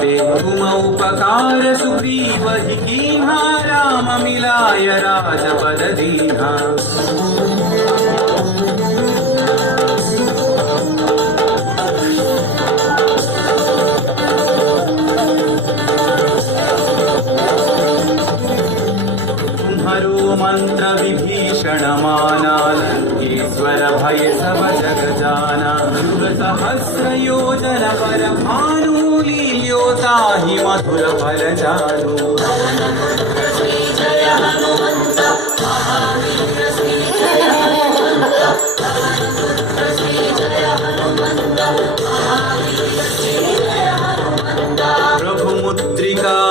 पावे तुम उपकार सुग्रीव हि कीन्हा राम मिलाय राजपद दीन्हा मंत्र विभीषण माना लंकेश्वर भय सब जग जाना युग सहस्र योजन पर भानु लील्योता ही मधुर फल चालू प्रभु मुद्रिका